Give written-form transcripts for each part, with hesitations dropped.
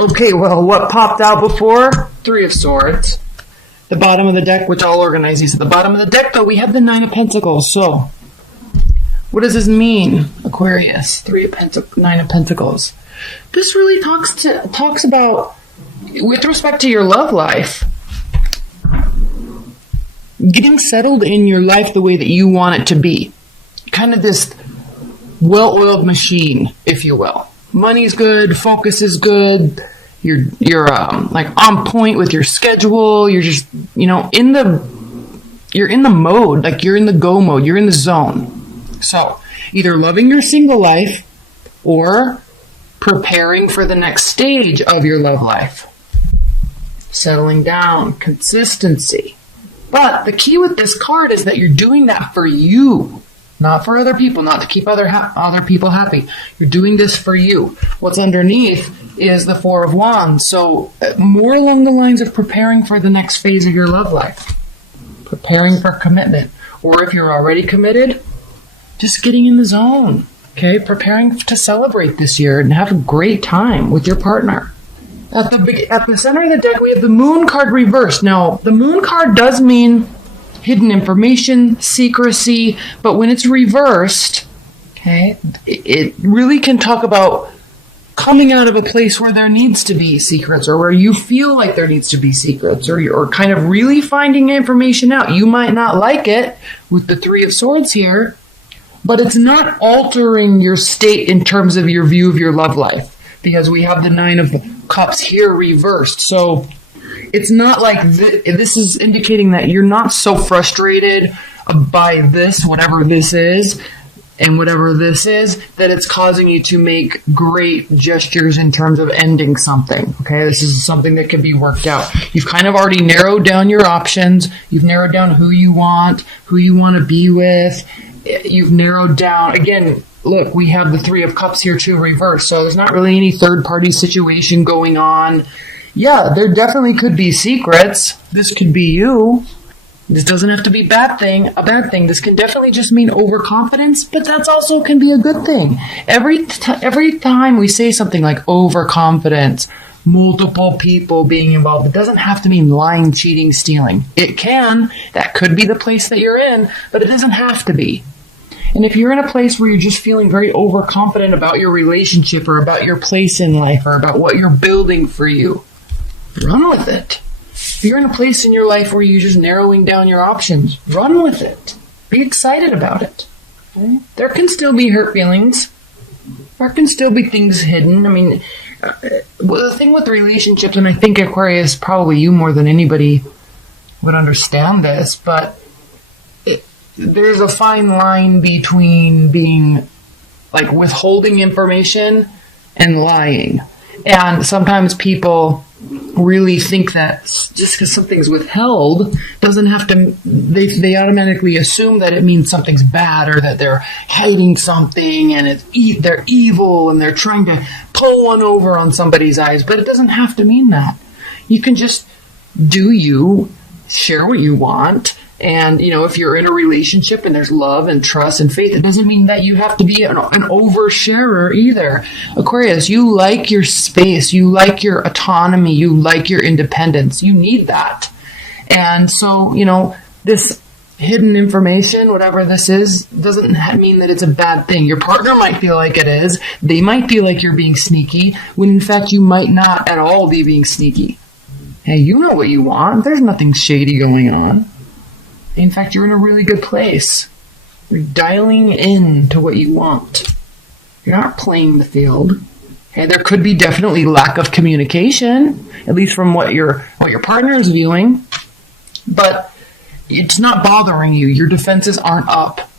Okay, well, what popped out before? Three of Swords. The bottom of the deck, which I'll organize these at the bottom of the deck, though, we have the Nine of Pentacles. So, what does this mean, Aquarius? Nine of Pentacles. This really talks about, with respect to your love life, getting settled in your life the way that you want it to be. Kind of this well-oiled machine, if you will. Money's good, focus is good, you're like on point with your schedule, you're just, you're in the mode, like you're in the go mode, you're in the zone. So, either loving your single life or preparing for the next stage of your love life. Settling down, consistency. But the key with this card is that you're doing that for you, not for other people, not to keep other people happy. You're doing this for you. What's underneath is the Four of Wands. So more along the lines of preparing for the next phase of your love life. Preparing for commitment. Or if you're already committed, just getting in the zone. Okay? Preparing to celebrate this year and have a great time with your partner. At the center of the deck, we have the Moon card reversed. Now, the Moon card does mean hidden information, secrecy, but when it's reversed, okay, it really can talk about coming out of a place where there needs to be secrets, or where you feel like there needs to be secrets, or kind of really finding information out. You might not like it with the Three of Swords here, but it's not altering your state in terms of your view of your love life, because we have the Nine of Cups here reversed. So it's not like this is indicating that you're not so frustrated by this, whatever this is, and whatever this is, that it's causing you to make great gestures in terms of ending something. Okay, this is something that can be worked out. You've kind of already narrowed down your options. You've narrowed down who you want to be with. You've narrowed down, again, look, we have the Three of Cups here too reversed, so there's not really any third-party situation going on. Yeah, there definitely could be secrets. This could be you. This doesn't have to be a bad thing. This can definitely just mean overconfidence, but that's also can be a good thing. Every time we say something like overconfidence, multiple people being involved, it doesn't have to mean lying, cheating, stealing. It can. That could be the place that you're in, but it doesn't have to be. And if you're in a place where you're just feeling very overconfident about your relationship or about your place in life or about what you're building for you, run with it. If you're in a place in your life where you're just narrowing down your options, run with it. Be excited about it. Okay? There can still be hurt feelings. There can still be things hidden. I mean, the thing with relationships, and I think Aquarius, probably you more than anybody would understand this, but there's a fine line between being like withholding information and lying. And sometimes people really think that just because something's withheld doesn't have to, they automatically assume that it means something's bad or that they're hiding something and they're evil and they're trying to pull one over on somebody's eyes. But it doesn't have to mean that. You can just do you, share what you want. And, if you're in a relationship and there's love and trust and faith, it doesn't mean that you have to be an oversharer either. Aquarius, you like your space. You like your autonomy. You like your independence. You need that. And so, this hidden information, whatever this is, doesn't mean that it's a bad thing. Your partner might feel like it is. They might feel like you're being sneaky, when in fact you might not at all be being sneaky. Hey, you know what you want. There's nothing shady going on. In fact, you're in a really good place. You're dialing in to what you want. You're not playing the field. Okay, there could be definitely lack of communication, at least from what your partner is viewing, but it's not bothering you. Your defenses aren't up.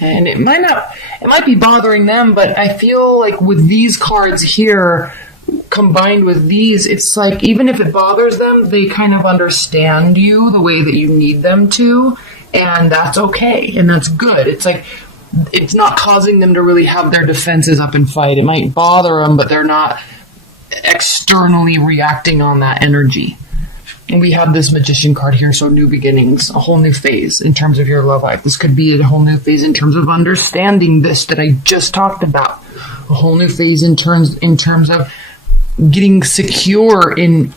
And it might be bothering them, but I feel like with these cards here, combined with these, it's like even if it bothers them, they kind of understand you the way that you need them to, and that's okay, and that's good. It's like it's not causing them to really have their defenses up and fight. It might bother them, but they're not externally reacting on that energy. And we have this Magician card here, so new beginnings, a whole new phase in terms of your love life. This could be a whole new phase in terms of understanding this that I just talked about. A whole new phase in terms of getting secure in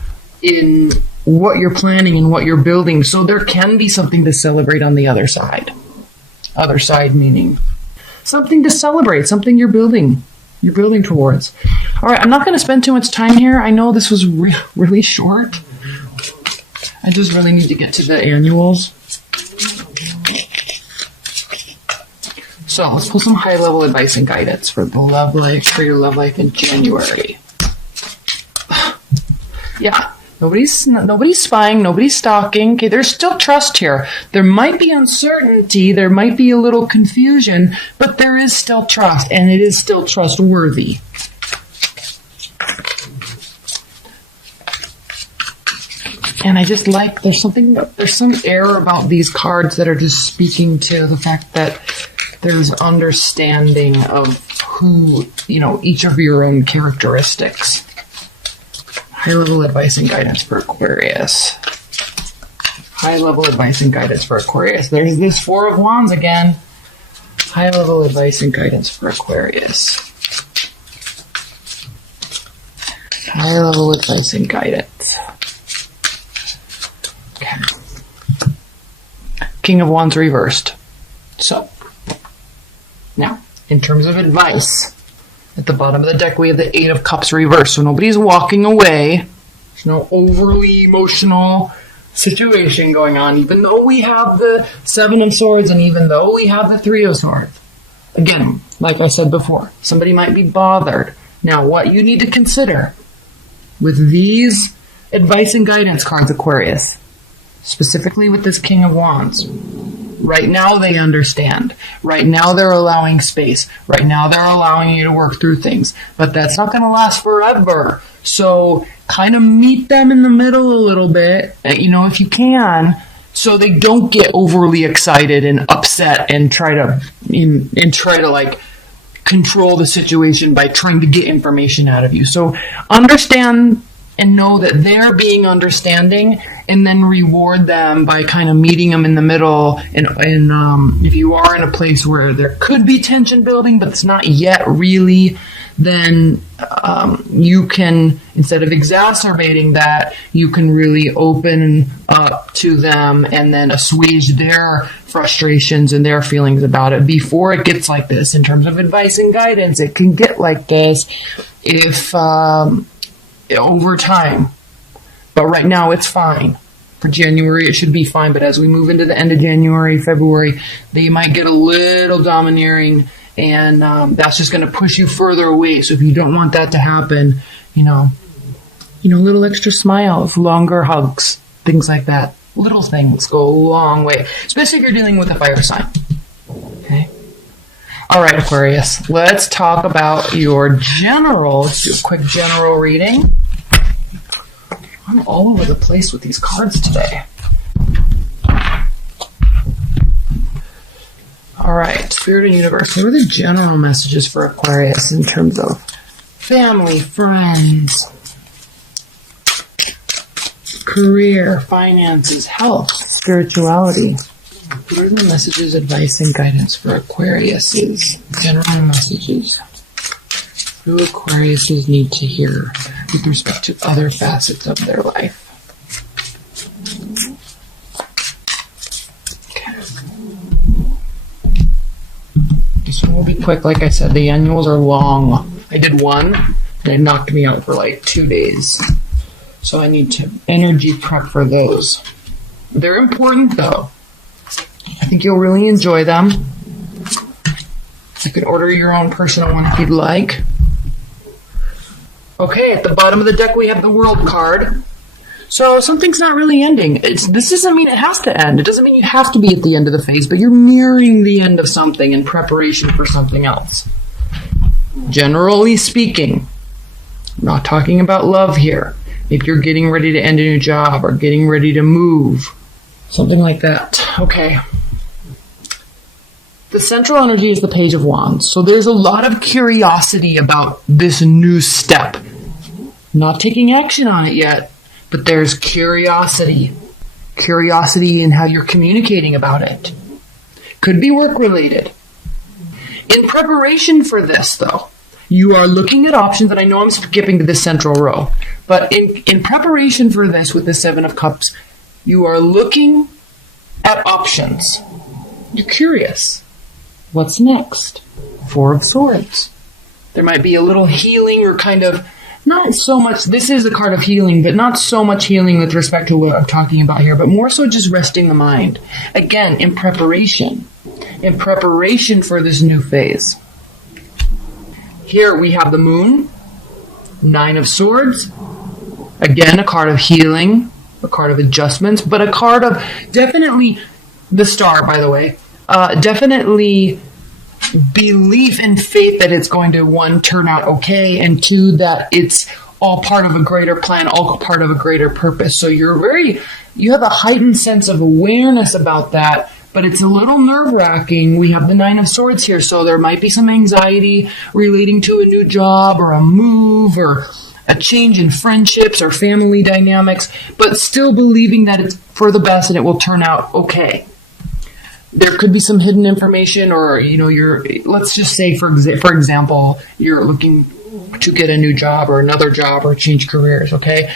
what you're planning and what you're building. So there can be something to celebrate on the other side. Other side meaning something to celebrate, something you're building towards. All right, I'm not going to spend too much time here. I know this was really short. I just really need to get to the annuals. So let's pull some high-level advice and guidance for the love life, for your love life in January. Yeah, nobody's spying, nobody's stalking. Okay, there's still trust here. There might be uncertainty, there might be a little confusion, but there is still trust, and it is still trustworthy. And I just like, there's some air about these cards that are just speaking to the fact that there's understanding of who, each of your own characteristics. High-level advice and guidance for Aquarius. High-level advice and guidance for Aquarius. There's this Four of Wands again. High-level advice and guidance for Aquarius. High-level advice and guidance. Okay. King of Wands reversed. So, now, in terms of advice, at the bottom of the deck we have the Eight of Cups reversed. So nobody's walking away. There's no overly emotional situation going on, even though we have the Seven of Swords and even though we have the Three of Swords. Again, like I said before, somebody might be bothered. Now, what you need to consider with these advice and guidance cards, Aquarius, specifically with this King of Wands, right now they understand. Right now they're allowing space. Right now they're allowing you to work through things. But that's not going to last forever. So kind of meet them in the middle a little bit, if you can, so they don't get overly excited and upset and try to like control the situation by trying to get information out of you. So understand and know that they're being understanding, and then reward them by kind of meeting them in the middle. And if you are in a place where there could be tension building, but it's not yet really, then you can, instead of exacerbating that, you can really open up to them and then assuage their frustrations and their feelings about it before it gets like this. In terms of advice and guidance, it can get like this if over time. But right now it's fine. For January it should be fine, but as we move into the end of January, February, they might get a little domineering, and that's just going to push you further away. So if you don't want that to happen, little extra smiles, longer hugs, things like that. Little things go a long way, especially if you're dealing with a fire sign. Okay. All right, Aquarius, let's talk about your general. Let's do a quick general reading. I'm all over the place with these cards today. All right, Spirit and Universe. What are the general messages for Aquarius in terms of family, friends, career, finances, health, spirituality? What are the messages, advice, and guidance for Aquarius? General messages. What do Aquariuses need to hear with respect to other facets of their life? Okay. This one will be quick. Like I said, the annuals are long. I did one, and it knocked me out for like 2 days. So I need to energy prep for those. They're important, though. I think you'll really enjoy them. You can order your own personal one if you'd like. Okay, at the bottom of the deck we have the World card. So something's not really ending. This doesn't mean it has to end. It doesn't mean you have to be at the end of the phase, but you're nearing the end of something in preparation for something else. Generally speaking, I'm not talking about love here. If you're getting ready to end a new job or getting ready to move, something like that. Okay. The central energy is the Page of Wands. So there's a lot of curiosity about this new step. Not taking action on it yet, but there's curiosity. Curiosity in how you're communicating about it. Could be work related. In preparation for this, though, You are looking at options, and I know I'm skipping to the central row, but in preparation for this with the Seven of Cups, you are looking at options. You're curious. What's next? Four of Swords. There might be a little healing or kind of, not so much, this is a card of healing, but not so much healing with respect to what I'm talking about here, but more so just resting the mind. Again, in preparation for this new phase. Here we have the Moon, Nine of Swords. Again, a card of healing, a card of adjustments, but a card of definitely, the Star, by the way, definitely belief and faith that it's going to, one, turn out okay, and two, that it's all part of a greater plan, all part of a greater purpose. So you have a heightened sense of awareness about that, but it's a little nerve-wracking. We have the Nine of Swords here, so there might be some anxiety relating to a new job or a move or a change in friendships or family dynamics, but still believing that it's for the best and it will turn out okay. There could be some hidden information, or, let's just say, for example, you're looking to get a new job or another job or change careers, okay?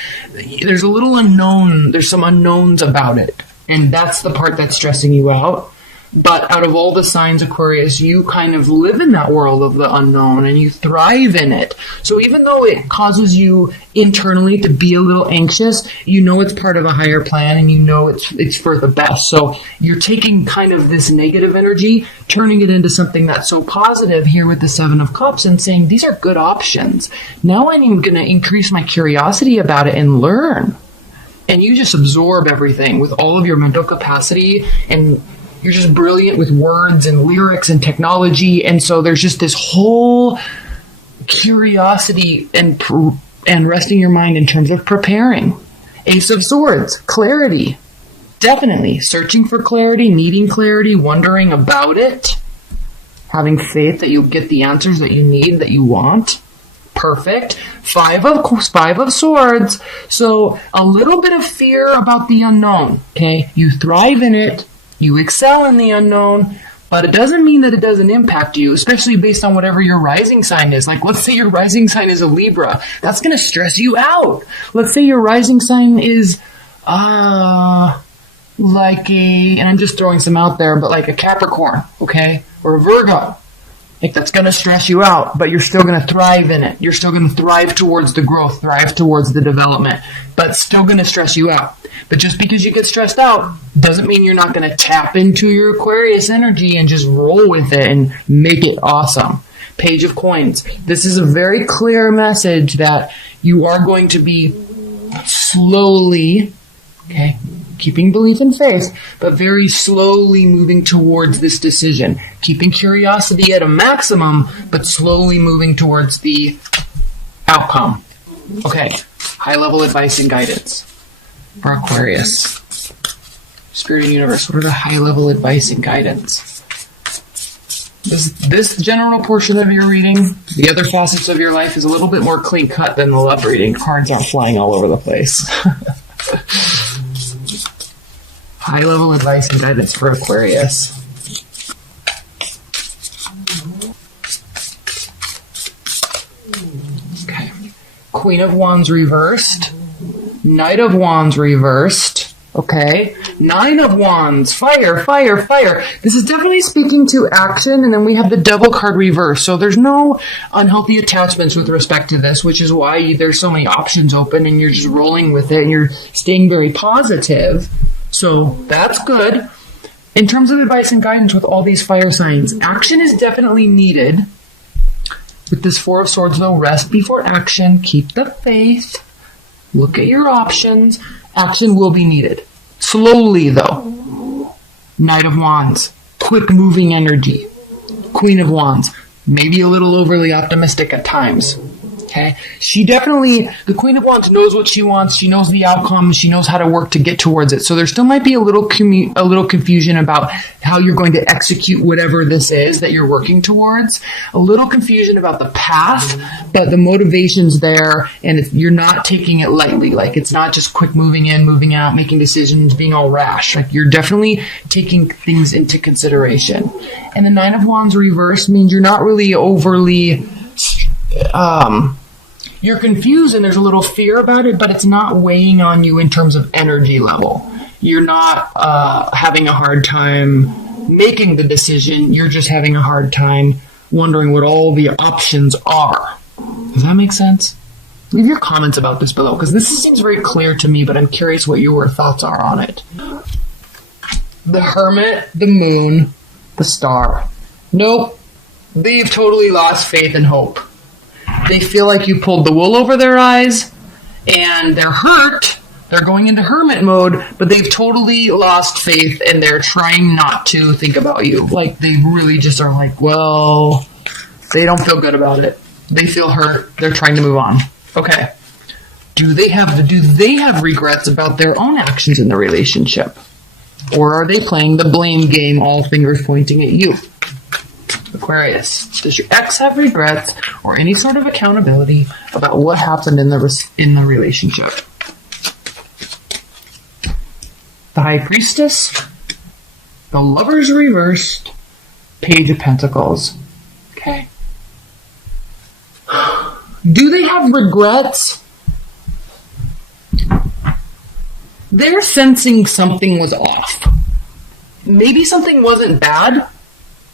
There's a little unknown, there's some unknowns about it, and that's the part that's stressing you out. But out of all the signs, Aquarius, you kind of live in that world of the unknown and you thrive in it. So even though it causes you internally to be a little anxious, you know it's part of a higher plan and you know it's for the best. So you're taking kind of this negative energy, turning it into something that's so positive here with the Seven of Cups and saying, these are good options. Now I'm going to increase my curiosity about it and learn. And you just absorb everything with all of your mental capacity, and you're just brilliant with words and lyrics and technology. And so there's just this whole curiosity and resting your mind in terms of preparing. Ace of Swords, clarity. Definitely searching for clarity, needing clarity, wondering about it, having faith that you'll get the answers that you need, that you want. Perfect. Five of Swords. So a little bit of fear about the unknown. Okay. You thrive in it. You excel in the unknown, but it doesn't mean that it doesn't impact you, especially based on whatever your rising sign is. Like, let's say your rising sign is a Libra. That's going to stress you out. Let's say your rising sign is, and I'm just throwing some out there, but like a Capricorn, okay? Or a Virgo. Like, that's going to stress you out, but you're still going to thrive in it. You're still going to thrive towards the growth, thrive towards the development, but still going to stress you out. But just because you get stressed out doesn't mean you're not going to tap into your Aquarius energy and just roll with it and make it awesome. Page of Coins. This is a very clear message that you are going to be slowly, okay, keeping belief and faith, but very slowly moving towards this decision. Keeping curiosity at a maximum, but slowly moving towards the outcome. Okay, high-level advice and guidance for Aquarius. Spirit and Universe, what are the high-level advice and guidance? This general portion of your reading, the other facets of your life, is a little bit more clean-cut than the love reading. Cards aren't flying all over the place. High-level advice and guidance for Aquarius. Okay. Queen of Wands reversed. Knight of Wands reversed. Okay. Nine of Wands. Fire, fire, fire. This is definitely speaking to action, and then we have the Devil card reversed. So there's no unhealthy attachments with respect to this, which is why there's so many options open, and you're just rolling with it, and you're staying very positive. So that's good. In terms of advice and guidance with all these fire signs, action is definitely needed. With this Four of Swords, though, rest before action. Keep the faith. Look at your options. Action will be needed. Slowly, though. Knight of Wands. Quick moving energy. Queen of Wands. Maybe a little overly optimistic at times. Okay. The Queen of Wands knows what she wants. She knows the outcome. She knows how to work to get towards it. So there still might be a little confusion about how you're going to execute whatever this is that you're working towards. A little confusion about the path, but the motivation's there, and you're not taking it lightly. Like, it's not just quick moving in, moving out, making decisions, being all rash. Like, you're definitely taking things into consideration. And the Nine of Wands reverse means you're not really overly you're confused and there's a little fear about it, but it's not weighing on you in terms of energy level. You're not having a hard time making the decision. You're just having a hard time wondering what all the options are. Does that make sense? Leave your comments about this below, because this seems very clear to me, but I'm curious what your thoughts are on it. The Hermit, the Moon, the Star. Nope. They've totally lost faith and hope. They feel like you pulled the wool over their eyes, and they're hurt. They're going into hermit mode, but they've totally lost faith, and they're trying not to think about you. Like, they really just are like, well, they don't feel good about it. They feel hurt. They're trying to move on. Okay. Do they have regrets about their own actions in the relationship? Or are they playing the blame game, all fingers pointing at you? Aquarius, does your ex have regrets or any sort of accountability about what happened in the relationship? The High Priestess, the Lovers reversed, Page of Pentacles. Okay. Do they have regrets? They're sensing something was off. Maybe something wasn't bad,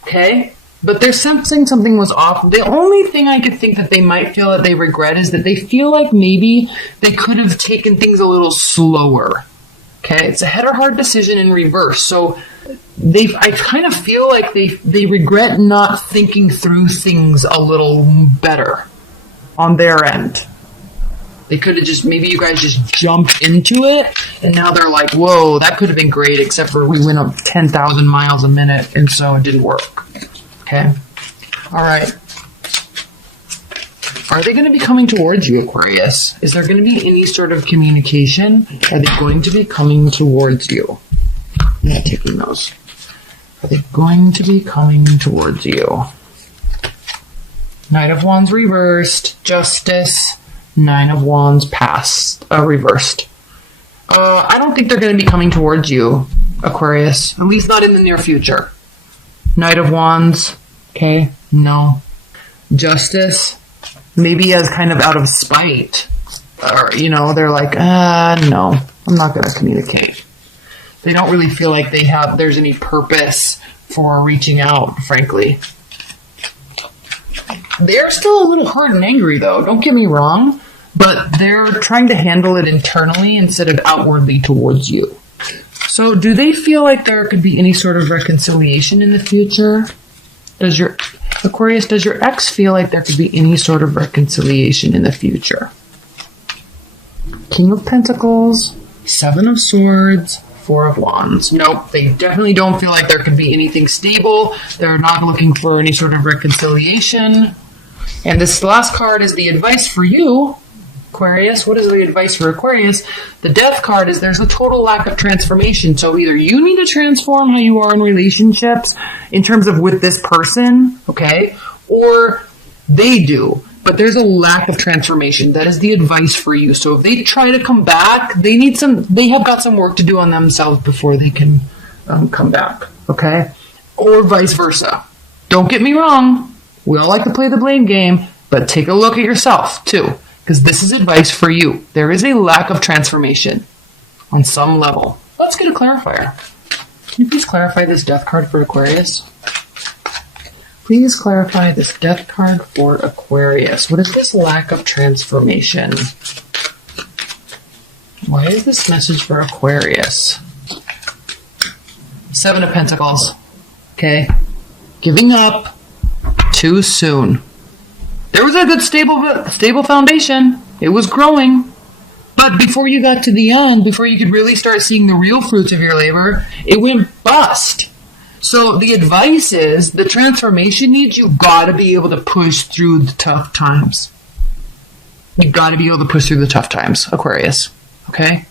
okay? But they're sensing something was off. The only thing I could think that they might feel that they regret is that they feel like maybe they could have taken things a little slower. Okay, it's a head or heart decision in reverse. So I kind of feel like they regret not thinking through things a little better on their end. They could have maybe you guys just jumped into it, and now they're like, whoa, that could have been great, except for we went up 10,000 miles a minute, and so it didn't work. Okay? All right. Are they going to be coming towards you, Aquarius? Is there going to be any sort of communication? Are they going to be coming towards you? I'm not taking those. Are they going to be coming towards you? Knight of Wands reversed. Justice. Nine of Wands reversed. I don't think they're going to be coming towards you, Aquarius. At least not in the near future. Knight of Wands. Okay. No. Justice. Maybe as kind of out of spite. Or, they're like, no, I'm not going to communicate. They don't really feel like there's any purpose for reaching out, frankly. They're still a little hurt and angry, though. Don't get me wrong. But they're trying to handle it internally instead of outwardly towards you. So do they feel like there could be any sort of reconciliation in the future? Aquarius, does your ex feel like there could be any sort of reconciliation in the future? King of Pentacles, Seven of Swords, Four of Wands. Nope, they definitely don't feel like there could be anything stable. They're not looking for any sort of reconciliation. And this last card is the advice for you, Aquarius. What is the advice for Aquarius? The Death card is there's a total lack of transformation. So either you need to transform how you are in relationships in terms of with this person, okay, or they do. But there's a lack of transformation. That is the advice for you. So if they try to come back, they have got some work to do on themselves before they can come back, okay? Or vice versa. Don't get me wrong. We all like to play the blame game, but take a look at yourself too, because this is advice for you. There is a lack of transformation on some level. Let's get a clarifier. Can you please clarify this Death card for Aquarius? Please clarify this Death card for Aquarius. What is this lack of transformation? Why is this message for Aquarius? Seven of Pentacles. Okay. Giving up too soon. There was a good stable foundation. It was growing. But before you got to the end, before you could really start seeing the real fruits of your labor, it went bust. So the advice is, the transformation needs, you gotta be able to push through the tough times. You gotta be able to push through the tough times, Aquarius. Okay?